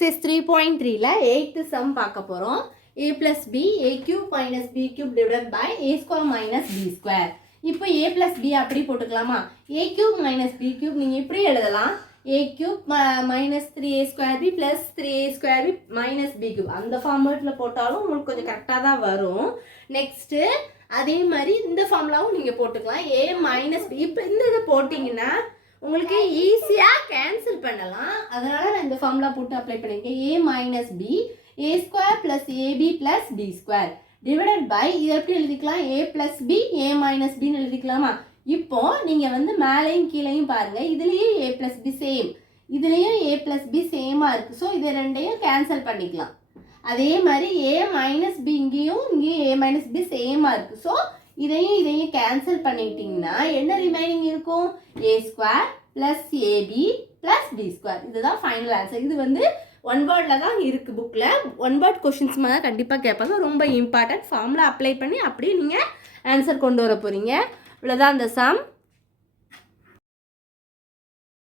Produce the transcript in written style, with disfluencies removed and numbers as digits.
Exercise 3.3ல 8th some பார்க்க போகிறோம். a plus b a cube minus b cube divided by a square minus b square. இப்போ a plus b அப்படி போட்டுக்கலாமா? a cube minus b cube நீங்கள் இப்படி எழுதலாம். a cube minus 3a square b plus 3a square b minus b cube. அந்த ஃபார்மேட்டில் போட்டாலும் உங்களுக்கு கொஞ்சம் கரெக்டாக தான் வரும். நெக்ஸ்ட்டு அதே மாதிரி இந்த ஃபார்முலாவும் நீங்கள் போட்டுக்கலாம். a minus b. இப்போ இந்த இதை போட்டிங்கன்னா உங்களுக்கு ஈஸியாக கேன்சல் பண்ணலாம். அதனால் நான் இந்த ஃபார்முலா போட்டு அப்ளை பண்ணியிருக்கேன். a minus B A square plus AB plus B square divided by இது எப்படி எழுதிக்கலாம்? a plus B A minus பின்னு எழுதிக்கலாமா? இப்போ நீங்கள் வந்து மேலேயும் கீழேயும் பாருங்கள். இதுலேயும் a ப்ளஸ் பி சேம், இதுலேயும் a ப்ளஸ் பி சேமாக இருக்குது. ஸோ இதை ரெண்டையும் கேன்சல் பண்ணிக்கலாம். அதே மாதிரி a மைனஸ் பி இங்கேயும் a மைனஸ் பி சேமாக இருக்குது. ஸோ இதையும் கேன்சல் பண்ணிட்டீங்கன்னா என்ன ரிமைனிங் இருக்கும்? a square plus AB plus B square. இதுதான் ஃபைனல் ஆன்சர். இது வந்து ஒன் வேர்டில் தான் இருக்குது புக்கில். ஒன் வேர்ட் கொஷின்ஸ் மாதிரி கண்டிப்பாக கேட்பாங்க. ரொம்ப இம்பார்ட்டன்ட். ஃபார்முலா அப்ளை பண்ணி அப்படியே நீங்கள் ஆன்சர் கொண்டு வர போகிறீங்க. இவ்வளோதான் அந்த சம்.